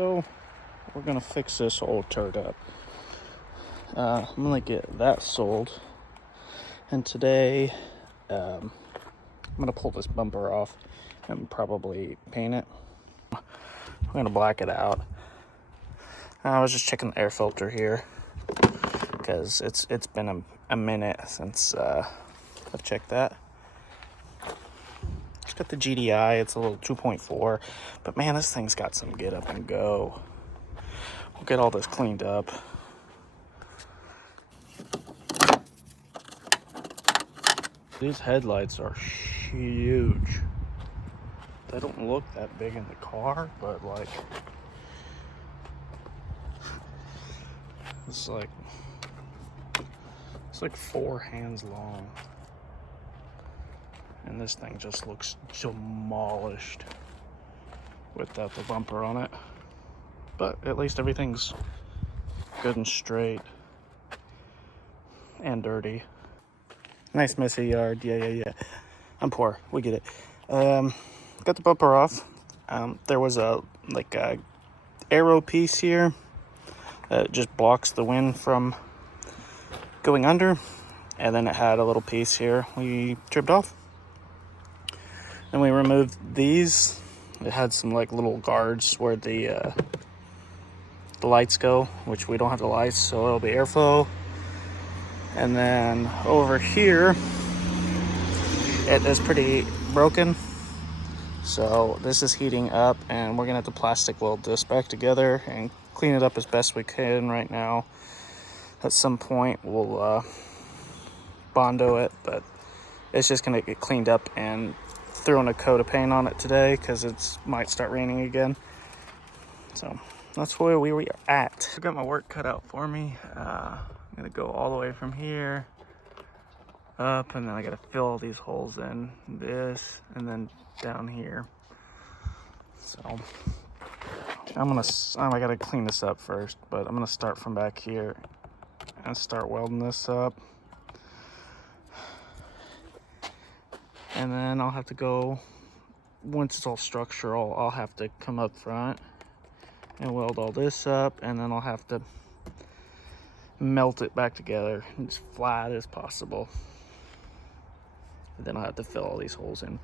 So we're gonna fix this old turd up. I'm gonna get that sold, and today I'm gonna pull this bumper off and probably paint it. I'm gonna black it out. I was just checking the air filter here because it's been a minute since I've checked that. It's got the GDI, it's a little 2.4, but man, this thing's got some get up and go. We'll get all this cleaned up. These headlights are huge. They don't look that big in the car, but like, it's like 4 hands long. And this thing just looks demolished without the bumper on it. But at least everything's good and straight and dirty. Nice messy yard. Yeah. I'm poor. We get it. Got the bumper off. There was a arrow piece here that just blocks the wind from going under, and then it had a little piece here we trimmed off. Then we removed these. It had some like little guards where the lights go, which we don't have the lights, so it'll be airflow. And then over here, it is pretty broken, so this is heating up, and we're gonna have to plastic weld this back together and clean it up as best we can right now. At some point we'll Bondo it, but it's just gonna get cleaned up and thrown a coat of paint on it today because it might start raining again. So that's where we were at. I got my work cut out for me. I'm gonna go all the way from here up, and then I gotta fill all these holes in this and then down here. So I gotta clean this up first, but I'm gonna start from back here and start welding this up. And then I'll have to go, once it's all structural, I'll have to come up front and weld all this up, and then I'll have to melt it back together as flat as possible. And then I'll have to fill all these holes in.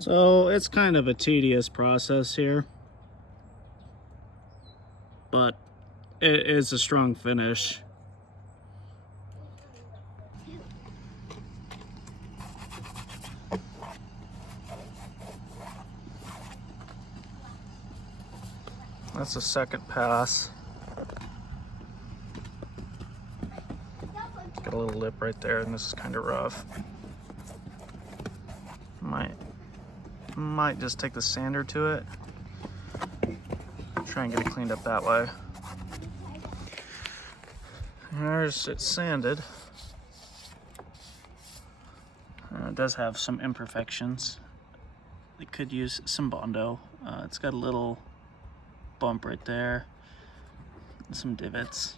So it's kind of a tedious process here, but it is a strong finish. That's the second pass. It's got a little lip right there, and this is kind of rough. Might just take the sander to it. Try and get it cleaned up that way. There's it sanded. It does have some imperfections. It could use some Bondo. It's got a little bump right there, and some divots.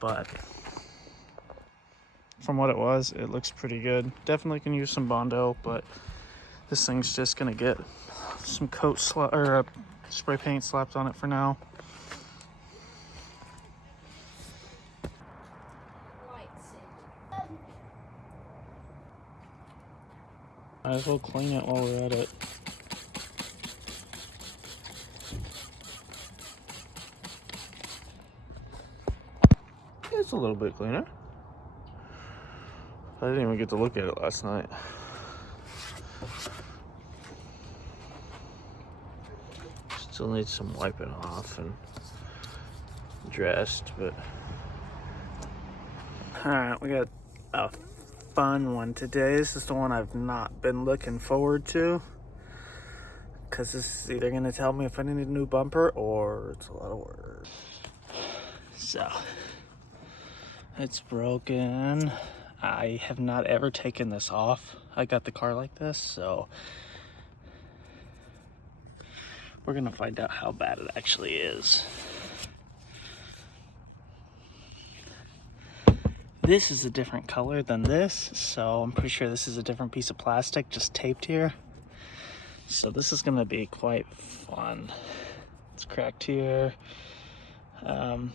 But from what it was, it looks pretty good. Definitely can use some Bondo, but this thing's just gonna get some spray paint slapped on it for now. Might as well clean it while we're at it. It's a little bit cleaner. I didn't even get to look at it last night. Still needs some wiping off and dressed, but alright, we got a fun one today. This is the one I've not been looking forward to, because this is either gonna tell me if I need a new bumper or it's a lot of work. So it's broken. I have not ever taken this off. I got the car like this, so we're gonna find out how bad it actually is. This is a different color than this, so I'm pretty sure this is a different piece of plastic just taped here. So this is gonna be quite fun. It's cracked here. The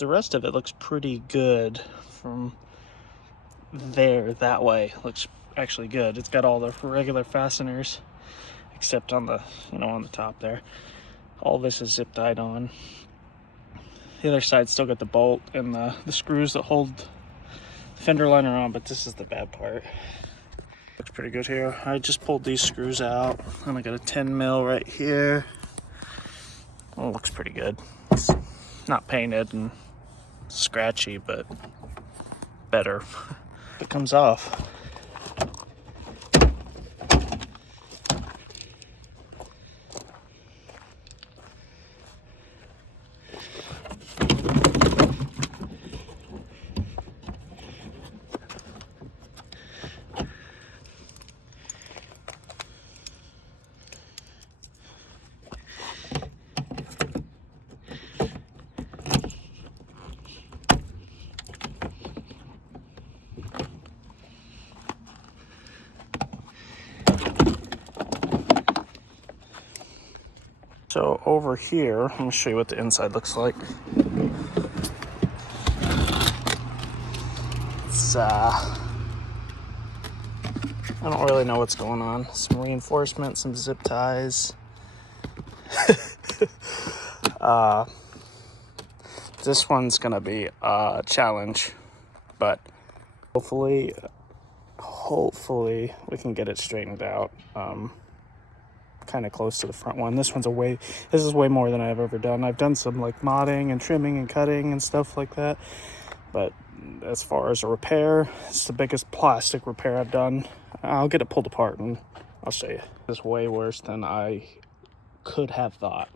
rest of it looks pretty good from there. That way looks actually good. It's got all the regular fasteners except on the, on the top there. All this is zip tied on. The other side still got the bolt and the screws that hold the fender liner on, but this is the bad part. Looks pretty good here. I just pulled these screws out and I got a 10 mil right here. Well, it looks pretty good. It's not painted and scratchy, but better. It comes off. So over here, let me show you what the inside looks like. It's, I don't really know what's going on. Some reinforcement, some zip ties. This one's gonna be a challenge, but hopefully we can get it straightened out. Kind of close to the front one. This is way more than I've ever done. I've done some like modding and trimming and cutting and stuff like that, but as far as a repair, it's the biggest plastic repair I've done. I'll get it pulled apart and I'll show you. It's way worse than I could have thought.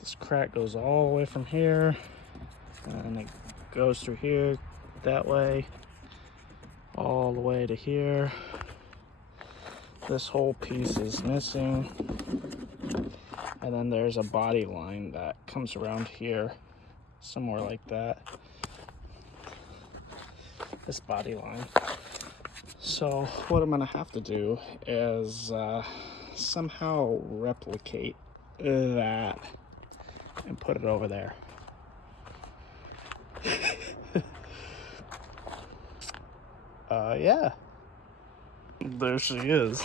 This crack goes all the way from here and it goes through here that way all the way to here. This whole piece is missing, and then there's a body line that comes around here, somewhere like that. This body line. So what I'm gonna have to do is somehow replicate that and put it over there. Yeah. There she is.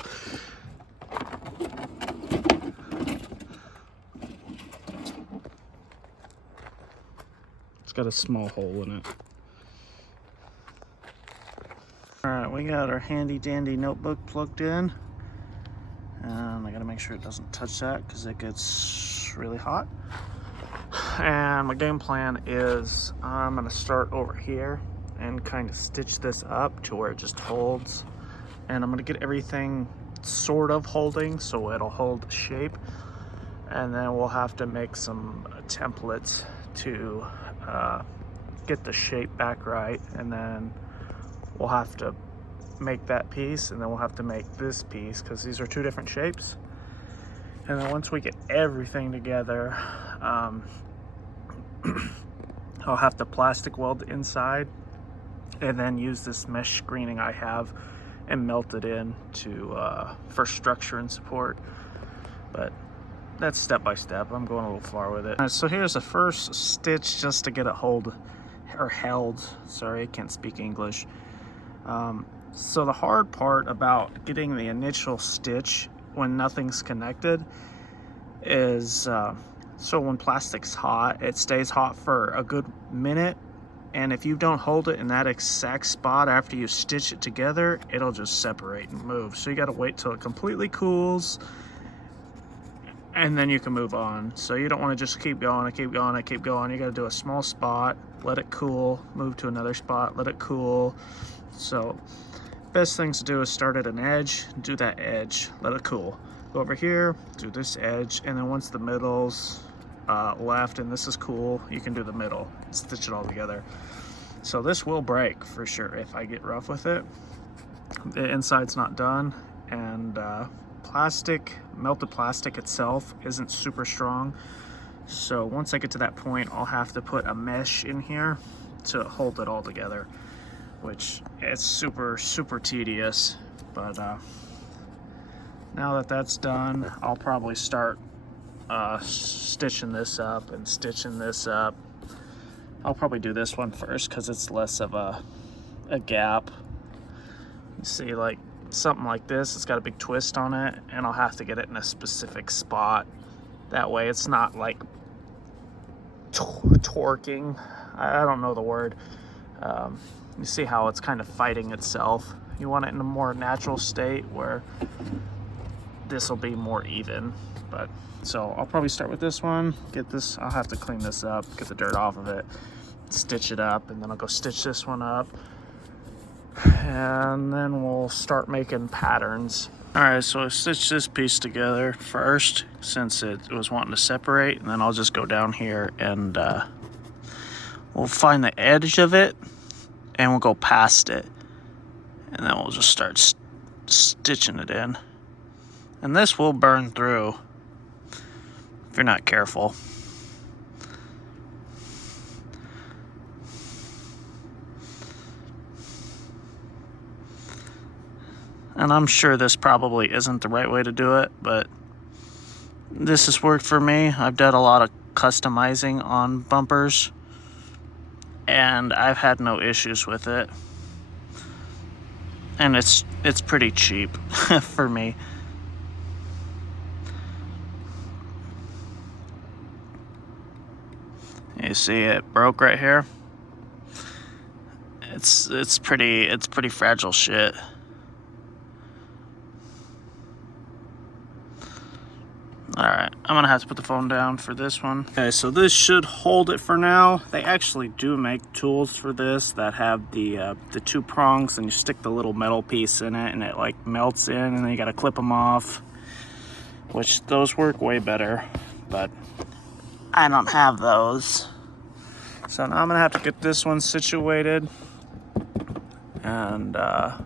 It's got a small hole in it. Alright, we got our handy dandy notebook plugged in. I gotta make sure it doesn't touch that because it gets really hot. And my game plan is I'm gonna start over here and kind of stitch this up to where it just holds. And I'm gonna get everything sort of holding so it'll hold shape, and then we'll have to make some templates to get the shape back right, and then we'll have to make that piece, and then we'll have to make this piece because these are two different shapes. And then once we get everything together, I'll have to plastic weld the inside and then use this mesh screening I have and melt it in for structure and support. But that's step by step. I'm going a little far with it. So here's the first stitch just to get it held. Sorry, I can't speak English. So the hard part about getting the initial stitch when nothing's connected is so when plastic's hot, it stays hot for a good minute. And if you don't hold it in that exact spot after you stitch it together, it'll just separate and move. So you gotta wait till it completely cools, and then you can move on. So you don't wanna just keep going and keep going and keep going. You gotta do a small spot, let it cool, move to another spot, let it cool. So best things to do is start at an edge, do that edge, let it cool. Go over here, do this edge, and then once the middle's left and this is cool, you can do the middle, stitch it all together. So this will break for sure if I get rough with it. The inside's not done, and melted plastic itself isn't super strong, So once I get to that point, I'll have to put a mesh in here to hold it all together, which is super, super tedious. But now that that's done, I'll probably start stitching this up and stitching this up. I'll probably do this one first because it's less of a gap. You see, like something like this, it's got a big twist on it, and I'll have to get it in a specific spot. That way it's not like torquing. I don't know the word. You see how it's kind of fighting itself. You want it in a more natural state where this will be more even. But so I'll probably start with this one, get this, I'll have to clean this up, get the dirt off of it, stitch it up, and then I'll go stitch this one up, and then we'll start making patterns. All right, so I stitched this piece together first since it was wanting to separate, and then I'll just go down here and we'll find the edge of it and we'll go past it, and then we'll just start stitching it in. And this will burn through if you're not careful. And I'm sure this probably isn't the right way to do it, but this has worked for me. I've done a lot of customizing on bumpers, and I've had no issues with it. And it's pretty cheap for me. You see it broke right here? It's pretty fragile shit. Alright, I'm gonna have to put the phone down for this one. Okay, so this should hold it for now. They actually do make tools for this that have the two prongs, and you stick the little metal piece in it and it like melts in, and then you gotta clip them off, which those work way better, but I don't have those. So now I'm gonna have to get this one situated, and then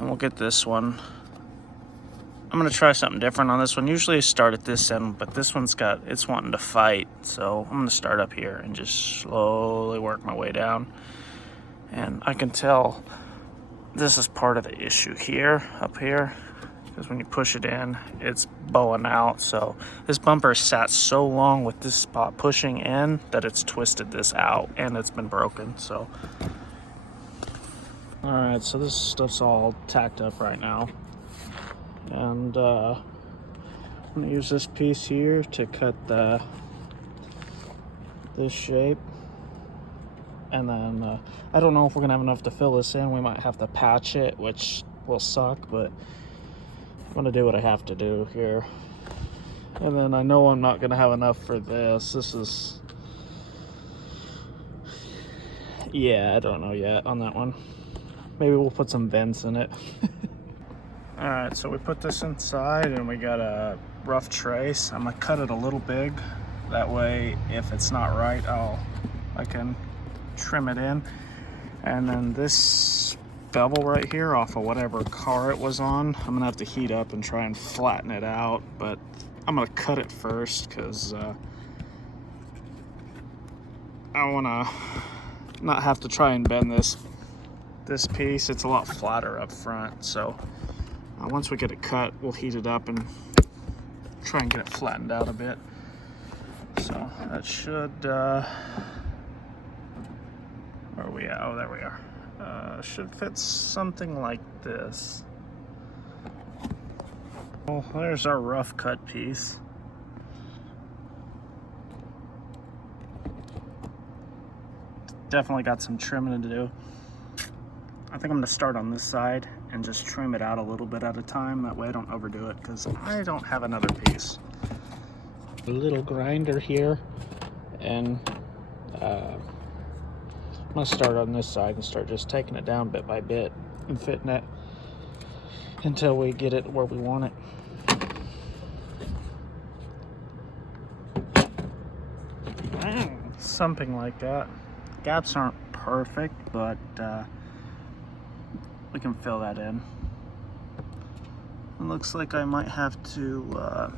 we'll get this one. I'm gonna try something different on this one. Usually I start at this end, but this one's it's wanting to fight. So I'm gonna start up here and just slowly work my way down. And I can tell this is part of the issue here, up here, because when you push it in, it's bowing out. So this bumper sat so long with this spot pushing in that it's twisted this out and it's been broken. So, all right, so this stuff's all tacked up right now. And I'm gonna use this piece here to cut this shape. And then I don't know if we're gonna have enough to fill this in. We might have to patch it, which will suck, but I'm gonna do what I have to do here. And then I know I'm not gonna have enough for this. This is, yeah, I don't know yet on that one. Maybe we'll put some vents in it. All right, so we put this inside and we got a rough trace. I'm gonna cut it a little big. That way, if it's not right, I can trim it in. And then this bevel right here off of whatever car it was on, I'm gonna have to heat up and try and flatten it out, but I'm gonna cut it first because I wanna not have to try and bend this piece. It's a lot flatter up front, so once we get it cut, we'll heat it up and try and get it flattened out a bit. So that should, where are we at? Oh, there we are. Should fit something like this. Well, there's our rough cut piece. Definitely got some trimming to do. I think I'm gonna start on this side and just trim it out a little bit at a time. That way I don't overdo it, because I don't have another piece. A little grinder here, and I'm gonna start on this side and start just taking it down bit by bit and fitting it until we get it where we want it. Something like that. Gaps aren't perfect, but we can fill that in. It looks like I might have to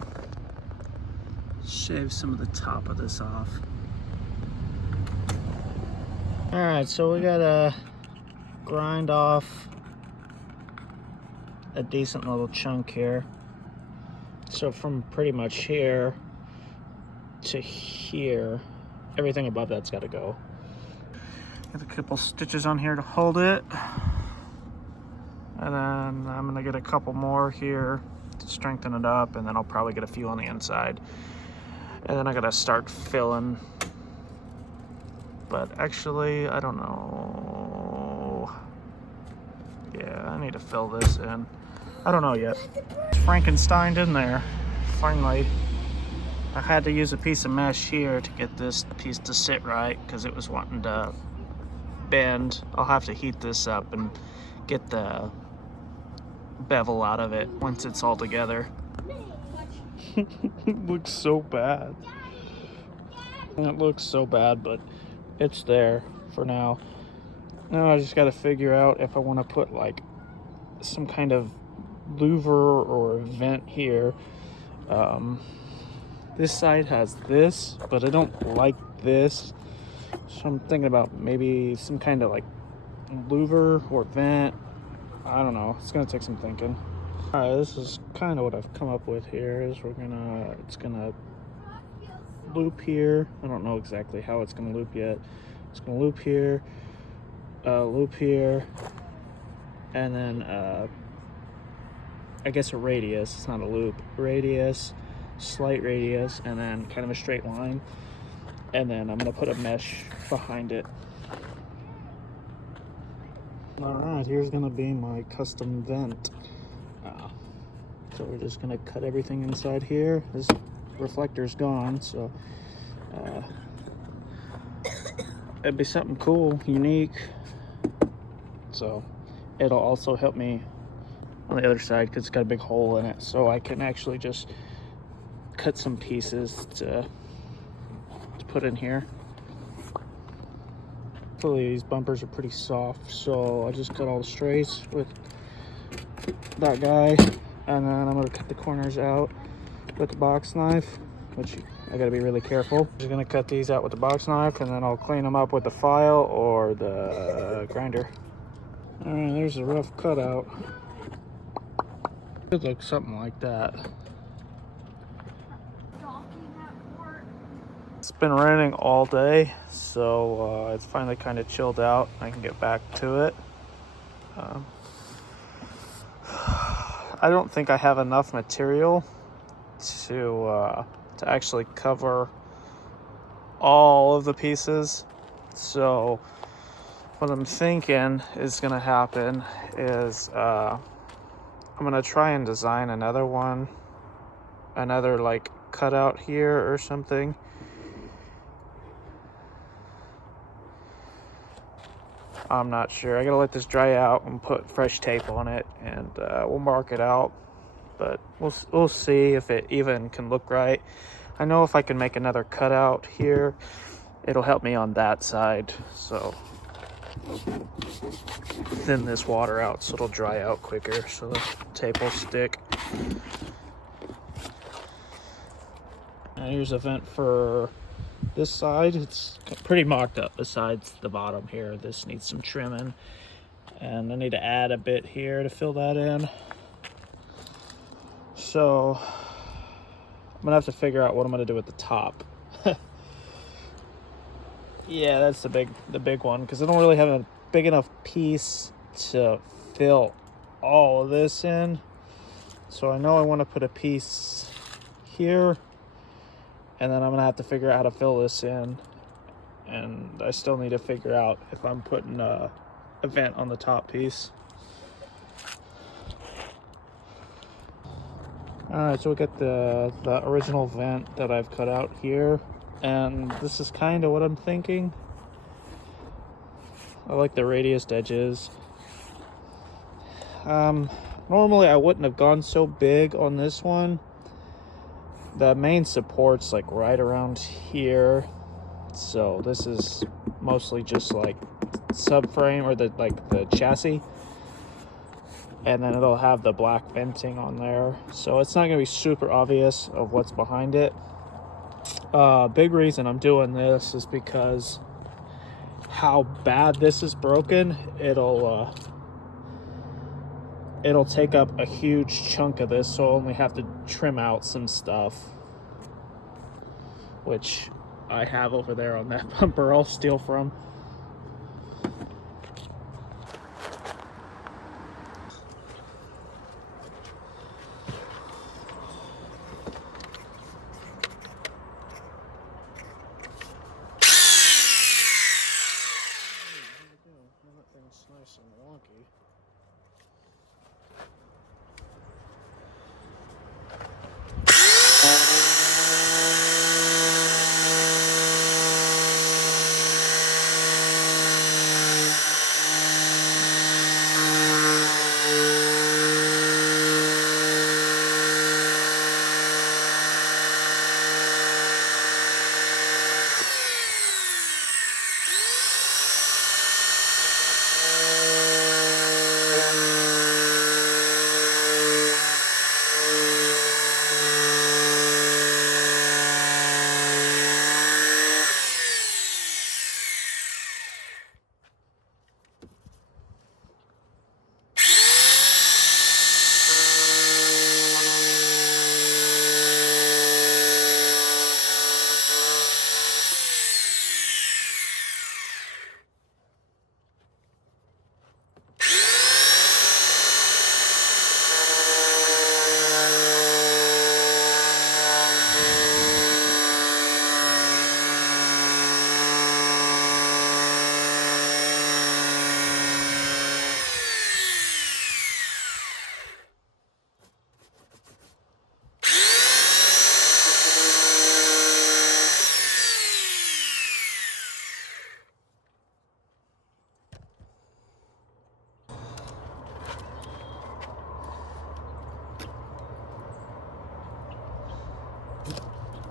shave some of the top of this off. Alright, so we gotta grind off a decent little chunk here. So from pretty much here to here, everything above that's got to go. Get a couple stitches on here to hold it. And then I'm gonna get a couple more here to strengthen it up, and then I'll probably get a few on the inside. And then I gotta start filling. But actually, I don't know. Yeah, I need to fill this in. I don't know yet. It's Frankensteined in there. Finally, I had to use a piece of mesh here to get this piece to sit right because it was wanting to bend. I'll have to heat this up and get the bevel out of it once it's all together. It looks so bad. It looks so bad, but it's there for now. Now I just got to figure out if I want to put like some kind of louver or vent here. This side has this, but I don't like this, so I'm thinking about maybe some kind of like louver or vent. I don't know, it's gonna take some thinking. All right, this is kind of what I've come up with here. Is it's gonna loop here. I don't know exactly how it's gonna loop yet. It's gonna loop here, and then I guess a radius. It's not a loop. Radius, slight radius, and then kind of a straight line. And then I'm gonna put a mesh behind it. All right, here's gonna be my custom vent. So we're just gonna cut everything inside here. This reflector's gone, so it'd be something cool, unique. So it'll also help me on the other side because it's got a big hole in it, so I can actually just cut some pieces to put in here. Hopefully these bumpers are pretty soft, so I just cut all the strays with that guy, and then I'm going to cut the corners out with the box knife, which I got to be really careful. I'm just going to cut these out with the box knife, and then I'll clean them up with the file or the grinder. All right, there's a rough cutout. Could look something like that. It's been raining all day, so it's finally kind of chilled out. I can get back to it. I don't think I have enough material to actually cover all of the pieces. So what I'm thinking is going to happen is I'm going to try and design another like cutout here or something. I'm not sure. I gotta let this dry out and put fresh tape on it, and we'll mark it out. But we'll see if it even can look right. I know if I can make another cutout here, it'll help me on that side. So thin this water out so it'll dry out quicker, so the tape will stick. And here's a vent for this side. It's pretty mocked up besides the bottom here. This needs some trimming, and I need to add a bit here to fill that in. So I'm gonna have to figure out what I'm gonna do with the top. Yeah, that's the big one, because I don't really have a big enough piece to fill all of this in. So I know I want to put a piece here, and then I'm gonna have to figure out how to fill this in, and I still need to figure out if I'm putting a vent on the top piece. All right, so we got the original vent that I've cut out here, and this is kind of what I'm thinking. I like the radius edges. Normally I wouldn't have gone so big on this one. The main support's like right around here, so this is mostly just like subframe or the chassis, and then it'll have the black venting on there, so it's not going to be super obvious of what's behind it. Big reason I'm doing this is because how bad this is broken, it'll take up a huge chunk of this, so I'll only have to trim out some stuff, which I have over there on that bumper I'll steal from. That thing's nice and wonky.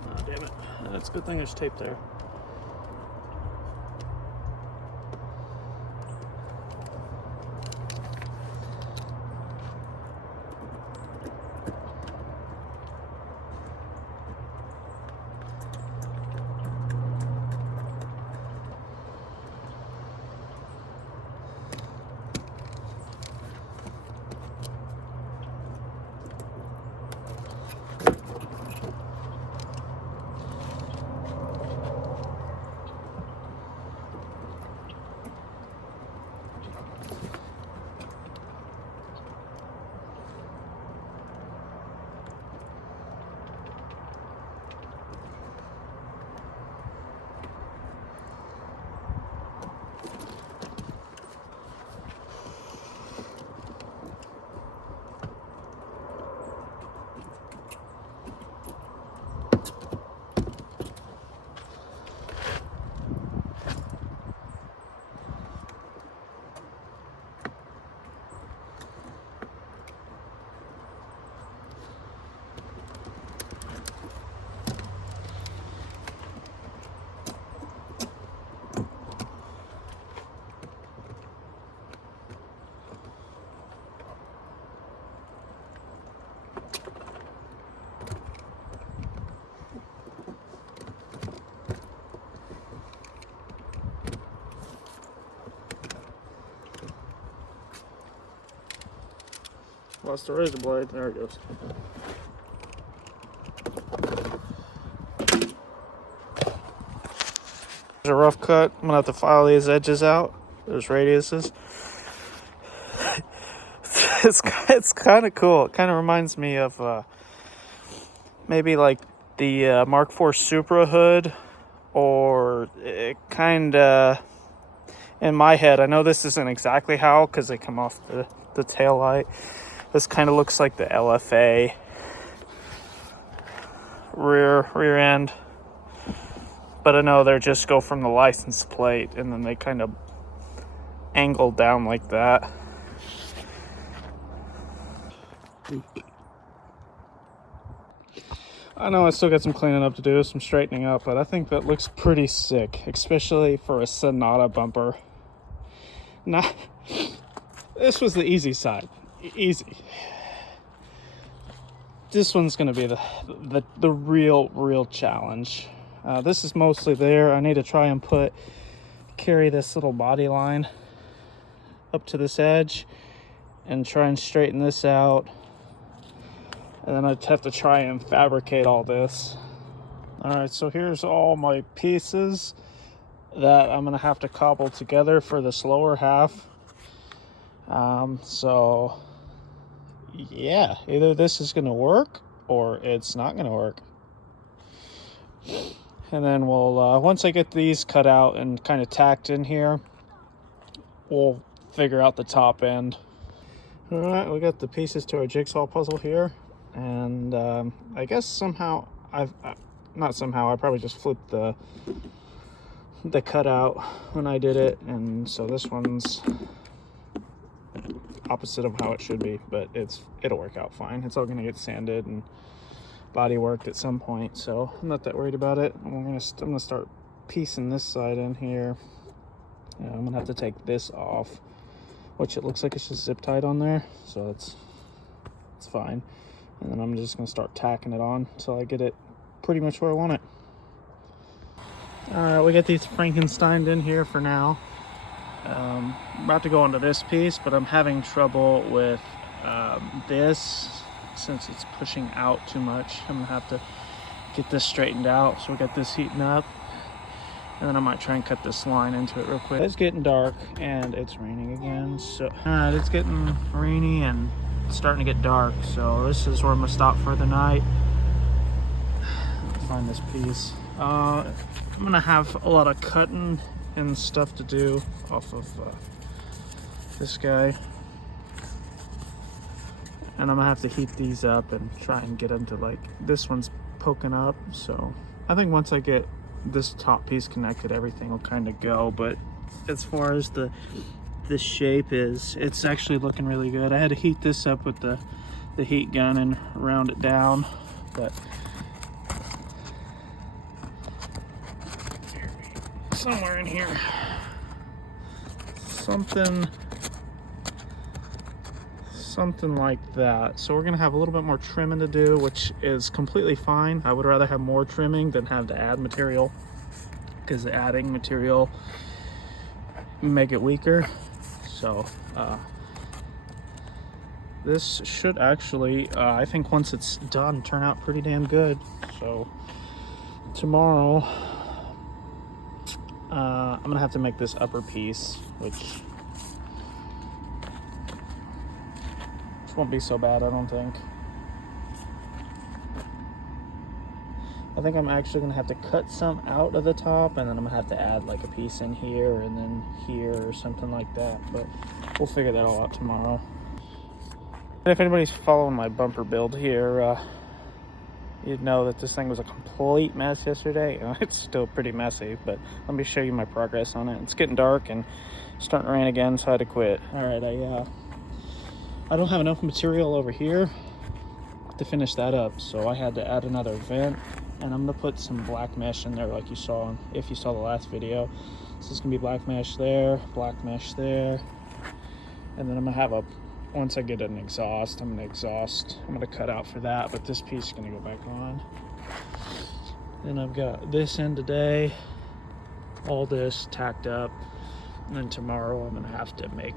Oh, damn it. That's a good thing there's tape there. Lost the razor blade. There it goes. There's a rough cut. I'm gonna have to file these edges out. Those radiuses. It's kind of cool. It kind of reminds me of maybe like the Mark IV Supra hood, or it kind of, in my head, I know this isn't exactly how, because they come off the tail light. This kind of looks like the LFA rear end, but I know they're just go from the license plate and then they kind of angle down like that. I know I still got some cleaning up to do, some straightening up, but I think that looks pretty sick, especially for a Sonata bumper. This was the easy side. Easy. This one's gonna be the real challenge. This is mostly there. I need to try and carry this little body line up to this edge and try and straighten this out. And then I'd have to try and fabricate all this. All right, so here's all my pieces that I'm gonna have to cobble together for this lower half. So yeah, either this is gonna work or it's not gonna work. And then we'll, once I get these cut out and kind of tacked in here, we'll figure out the top end. All right, we got the pieces to our jigsaw puzzle here. And I guess somehow I probably just flipped the cutout when I did it. And so this one's opposite of how it should be, but it'll work out fine. It's all gonna get sanded and body worked at some point, so I'm not that worried about it. I'm gonna start piecing this side in here. I'm gonna have to take this off, which it looks like it's just zip tied on there, so it's fine. And then I'm just gonna start tacking it on until I get it pretty much where I want it. All right, we got these Frankensteined in here for now. About to go into this piece, but I'm having trouble with this. Since it's pushing out too much, I'm gonna have to get this straightened out. So we got this heating up, and then I might try and cut this line into it real quick. It's getting dark and it's raining again, so it's getting rainy and it's starting to get dark, so this is where I'm gonna stop for the night. Find this piece. I'm gonna have a lot of cutting and stuff to do off of this guy. And I'm gonna have to heat these up and try and get them to, like, this one's poking up. So I think once I get this top piece connected, everything will kind of go. But as far as the shape is, it's actually looking really good. I had to heat this up with the heat gun and round it down, but somewhere in here, something like that. So we're gonna have a little bit more trimming to do, which is completely fine. I would rather have more trimming than have to add material, because adding material make it weaker. So this should actually, I think once it's done, turn out pretty damn good. So tomorrow I'm gonna have to make this upper piece, which won't be so bad, I don't think. I think I'm actually gonna have to cut some out of the top, and then I'm gonna have to add like a piece in here and then here or something like that, but we'll figure that all out tomorrow. If anybody's following my bumper build here, you'd know that this thing was a complete mess yesterday. It's still pretty messy, but let me show you my progress on it. It's getting dark and starting to rain again, so I had to quit. All right, I don't have enough material over here to finish that up, so I had to add another vent, and I'm gonna put some black mesh in there like you saw if you saw the last video. So it's gonna be black mesh there, and then I'm gonna have once I get an exhaust, I'm gonna cut out for that, but this piece is gonna go back on. Then I've got this end today, all this tacked up, and then tomorrow I'm gonna have to make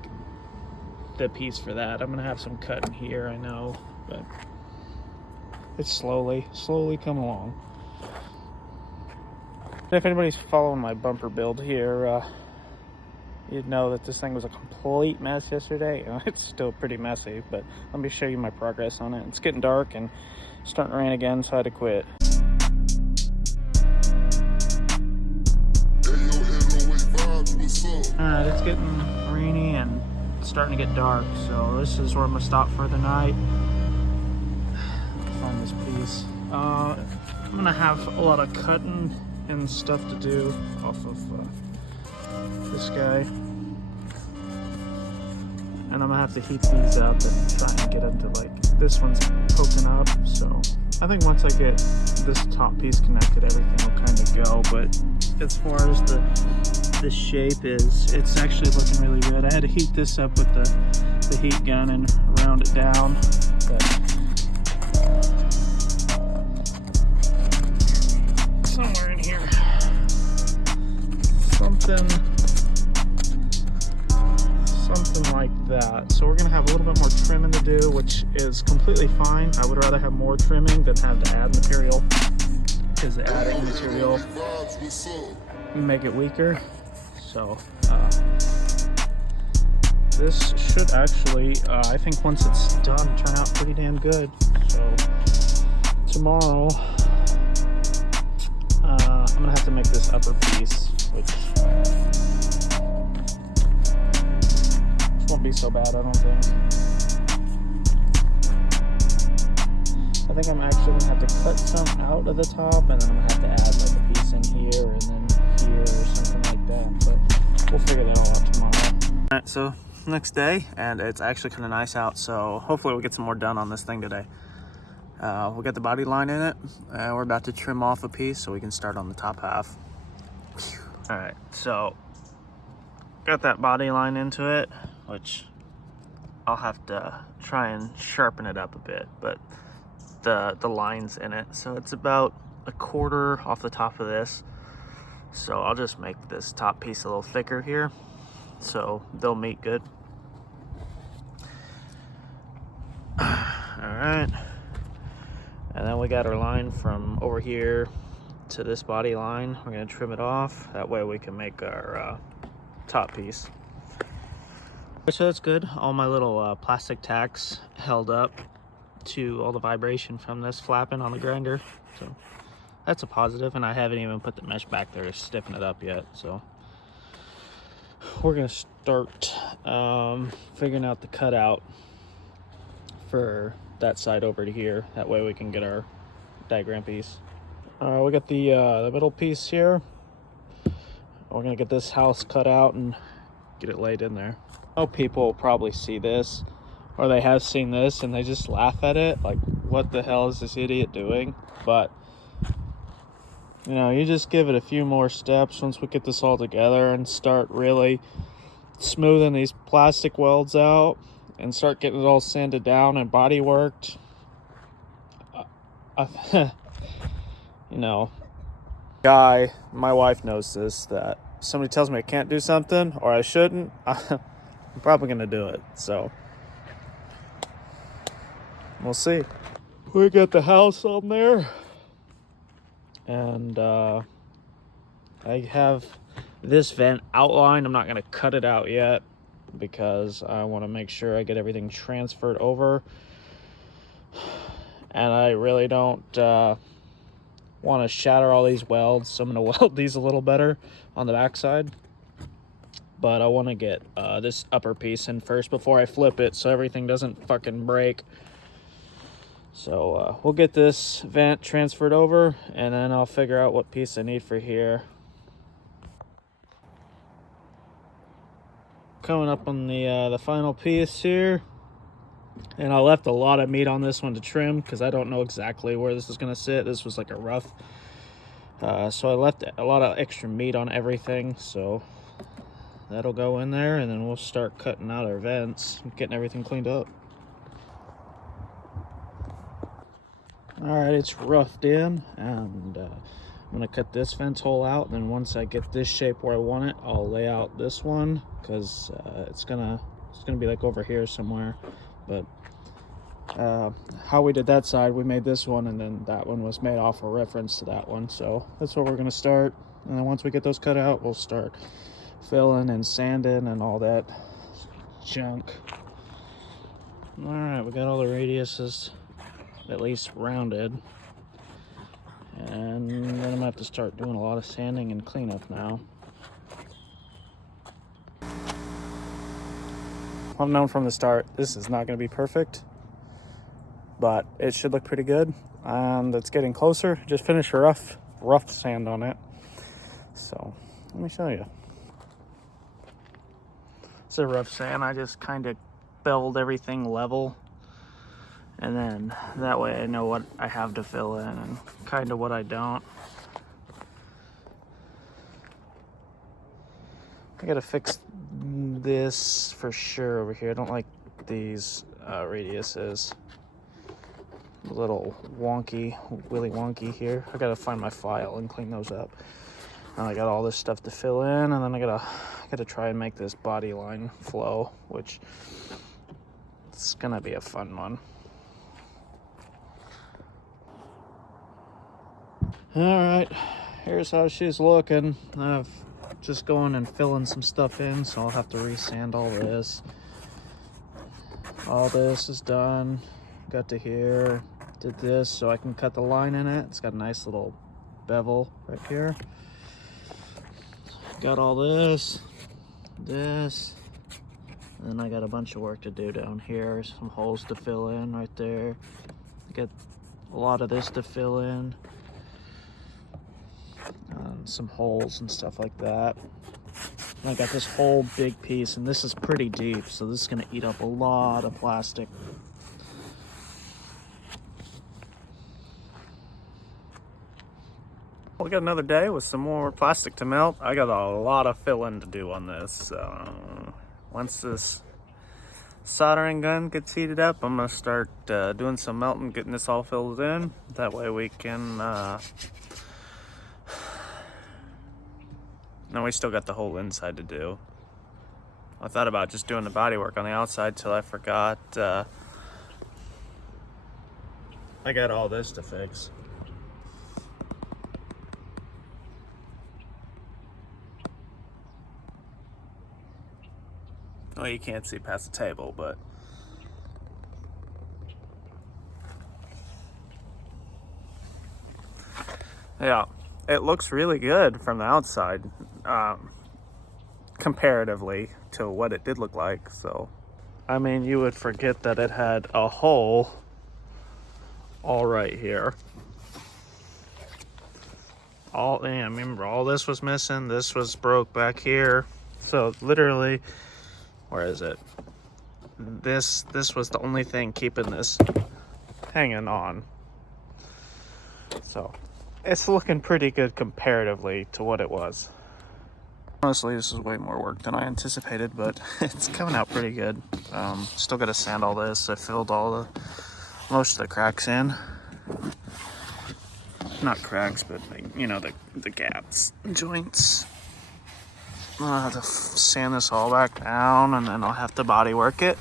the piece for that. I'm gonna have some cutting here, I know, but it's slowly coming along. If anybody's following my bumper build here, you'd know that this thing was a complete mess yesterday. It's still pretty messy, but let me show you my progress on it. It's getting dark and starting to rain again, so I had to quit. It's getting rainy and it's starting to get dark, so this is where I'm gonna stop for the night. Find this piece. I'm gonna have a lot of cutting and stuff to do off of this guy, and I'm gonna have to heat these up and try and get them to, like, this one's poking up. So I think once I get this top piece connected, everything will kind of go. But as far as the shape is, it's actually looking really good. I had to heat this up with the heat gun and round it down, but somewhere in here, something like that. So we're gonna have a little bit more trimming to do, which is completely fine. I would rather have more trimming than have to add material, because the adding material make it weaker. So this should actually, I think once it's done, turn out pretty damn good. So tomorrow, I'm gonna have to make this upper piece, which won't be so bad, I don't think. I think I'm actually gonna have to cut some out of the top, and then I'm gonna have to add like a piece in here and then here or something like that. But we'll figure that all out tomorrow. All right, so next day, and it's actually kind of nice out, so hopefully we'll get some more done on this thing today. We'll get the body line in it, and we're about to trim off a piece so we can start on the top half. All right, so got that body line into it, which I'll have to try and sharpen it up a bit, but the line's in it, so it's about a quarter off the top of this. So I'll just make this top piece a little thicker here, so they'll meet good. All right, and then we got our line from over here to this body line. We're gonna trim it off, that way we can make our top piece. So that's good. All my little plastic tacks held up to all the vibration from this flapping on the grinder, so that's a positive. And I haven't even put the mesh back there to stiffen it up yet, so we're gonna start figuring out the cutout for that side over to here, that way we can get our diagram piece. We got the middle piece here. We're gonna get this house cut out and get it laid in there. I know people will probably see this, or they have seen this, and they just laugh at it, like, what the hell is this idiot doing? But you know, you just give it a few more steps once we get this all together and start really smoothing these plastic welds out and start getting it all sanded down and body worked. You know, my wife knows this, that if somebody tells me I can't do something or I shouldn't, I'm probably gonna do it. So we'll see. We got the house on there, and I have this vent outlined. I'm not gonna cut it out yet because I want to make sure I get everything transferred over, and I really don't want to shatter all these welds, so I'm gonna weld these a little better on the backside. But I want to get this upper piece in first before I flip it, so everything doesn't fucking break. So we'll get this vent transferred over, and then I'll figure out what piece I need for here. Coming up on the final piece here, and I left a lot of meat on this one to trim because I don't know exactly where this is going to sit. This was like a rough, so I left a lot of extra meat on everything, so that'll go in there, and then we'll start cutting out our vents and getting everything cleaned up. All right, it's roughed in, and I'm gonna cut this vent hole out. Then once I get this shape where I want it, I'll lay out this one, because it's gonna be like over here somewhere. But how we did that side, we made this one, and then that one was made off a reference to that one. So that's what we're gonna start, and then once we get those cut out, we'll start filling and sanding and all that junk. All right, we got all the radiuses at least rounded, and then I'm gonna have to start doing a lot of sanding and cleanup now. I've known from the start this is not going to be perfect, but it should look pretty good, and it's getting closer. Just finished a rough sand on it, so let me show you. It's a rough sand. I just kind of beveled everything level, and then that way I know what I have to fill in and kind of what I don't. I gotta fix this for sure over here. I don't like these radiuses. A little wonky, willy wonky here. I gotta find my file and clean those up. Now I got all this stuff to fill in, and then I gotta try and make this body line flow, which it's gonna be a fun one. All right, here's how she's looking. I've just going and filling some stuff in, so I'll have to resand all this. All this is done. Got to here, did this so I can cut the line in it. It's got a nice little bevel right here. Got all this, and then I got a bunch of work to do down here. Some holes to fill in right there. Get a lot of this to fill in. Some holes and stuff like that. And I got this whole big piece, and this is pretty deep, so this is gonna eat up a lot of plastic. We got another day with some more plastic to melt. I got a lot of filling to do on this. Once this soldering gun gets heated up, I'm gonna start doing some melting, getting this all filled in. That way we can, no, we still got the whole inside to do. I thought about just doing the body work on the outside till I forgot I got all this to fix. Well, you can't see past the table, but yeah, it looks really good from the outside, comparatively to what it did look like. So, I mean, you would forget that it had a hole all right here. Remember, all this was missing. This was broke back here. So literally, where is it? This was the only thing keeping this hanging on. So it's looking pretty good comparatively to what it was. Honestly, this is way more work than I anticipated, but it's coming out pretty good. Still got to sand all this. I filled most of the cracks in. Not cracks, but you know, the gaps, joints. I'll have to sand this all back down, and then I'll have to body work it.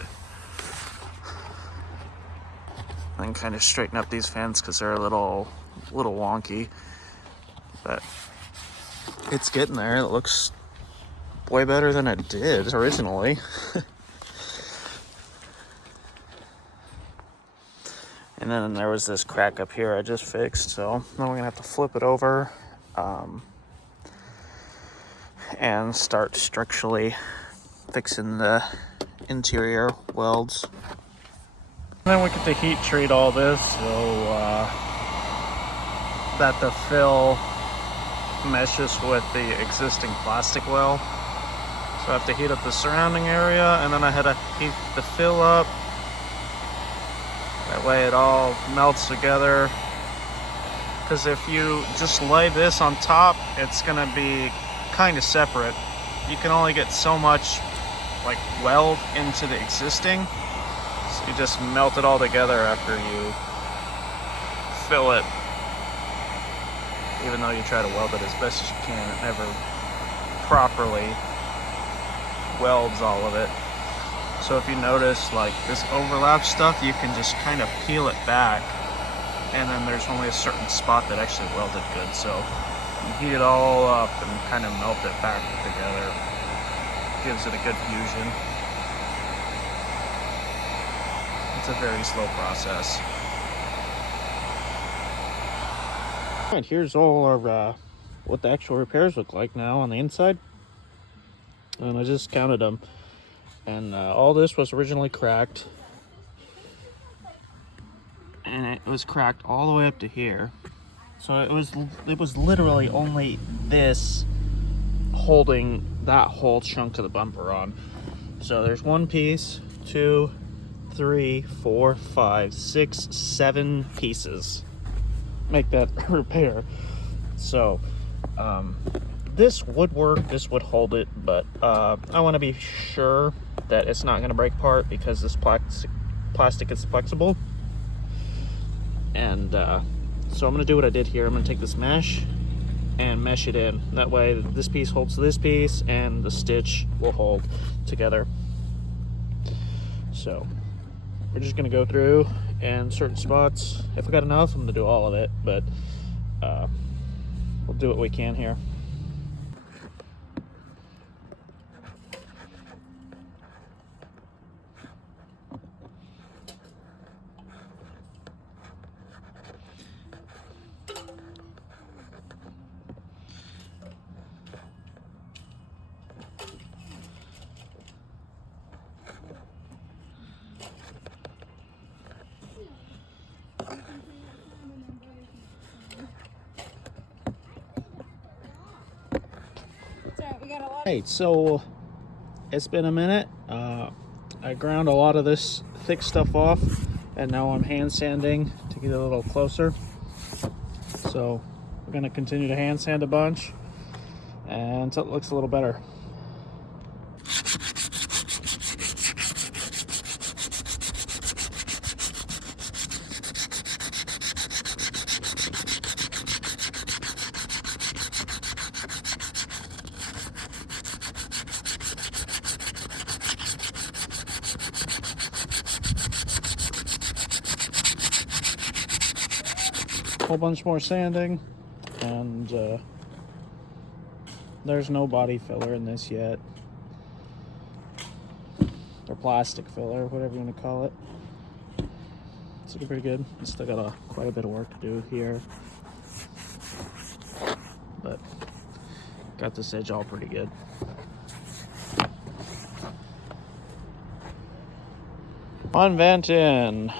And kind of straighten up these fans because they're a little wonky. But it's getting there. It looks way better than it did originally. And then there was this crack up here I just fixed, so now we're gonna have to flip it over and start structurally fixing the interior welds. And then we get to heat treat all this so that the fill meshes with the existing plastic well. So I have to heat up the surrounding area, and then I had to heat the fill up. That way it all melts together. Because if you just lay this on top, it's gonna be kind of separate. You can only get so much like weld into the existing. So you just melt it all together after you fill it. Even though you try to weld it as best as you can, it never properly welds all of it. So if you notice, like this overlap stuff, you can just kind of peel it back, and then there's only a certain spot that actually welded good. So you heat it all up and kind of melt it back together. Gives it a good fusion. It's a very slow process. All right, here's all our what the actual repairs look like now on the inside, and I just counted them. And all this was originally cracked, and it was cracked all the way up to here. So it was literally only this holding that whole chunk of the bumper on. So there's one piece, 2, 3, 4, 5, 6, 7 pieces make that repair. So this would work, this would hold it, but I want to be sure that it's not going to break apart because this plastic is flexible. And so I'm going to do what I did here. I'm going to take this mesh and mesh it in. That way this piece holds this piece and the stitch will hold together. So we're just gonna go through and certain spots. If we got enough, I'm gonna do all of it, but we'll do what we can here. Alright, so it's been a minute. I ground a lot of this thick stuff off, and now I'm hand sanding to get it a little closer. So we're going to continue to hand sand a bunch until it looks a little better. Whole bunch more sanding, and there's no body filler in this yet, or plastic filler, whatever you want to call it. It's looking pretty good. I still got quite a bit of work to do here, but got this edge all pretty good. On vent in.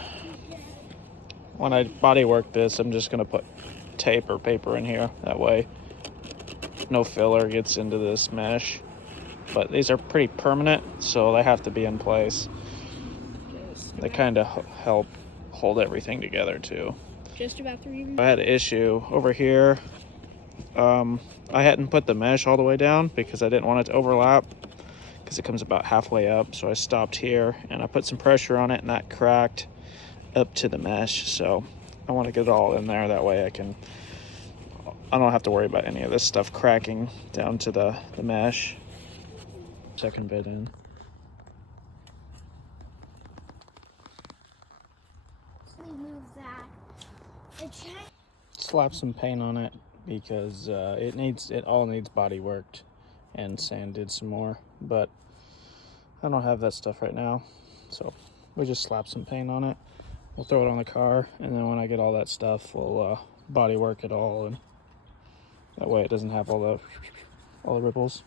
When I body work this, I'm just gonna put tape or paper in here. That way no filler gets into this mesh. But these are pretty permanent, so they have to be in place. They kind of help hold everything together too. Just about 3. I had an issue over here. I hadn't put the mesh all the way down because I didn't want it to overlap, because it comes about halfway up. So I stopped here and I put some pressure on it, and that cracked up to the mesh. So I want to get it all in there, that way I don't have to worry about any of this stuff cracking down to the mesh. Second bit in. Slap some paint on it because it all needs body worked and sanded some more, but I don't have that stuff right now, so we just slap some paint on it. We'll throw it on the car, and then when I get all that stuff, we'll body work it all, and that way it doesn't have all the ripples.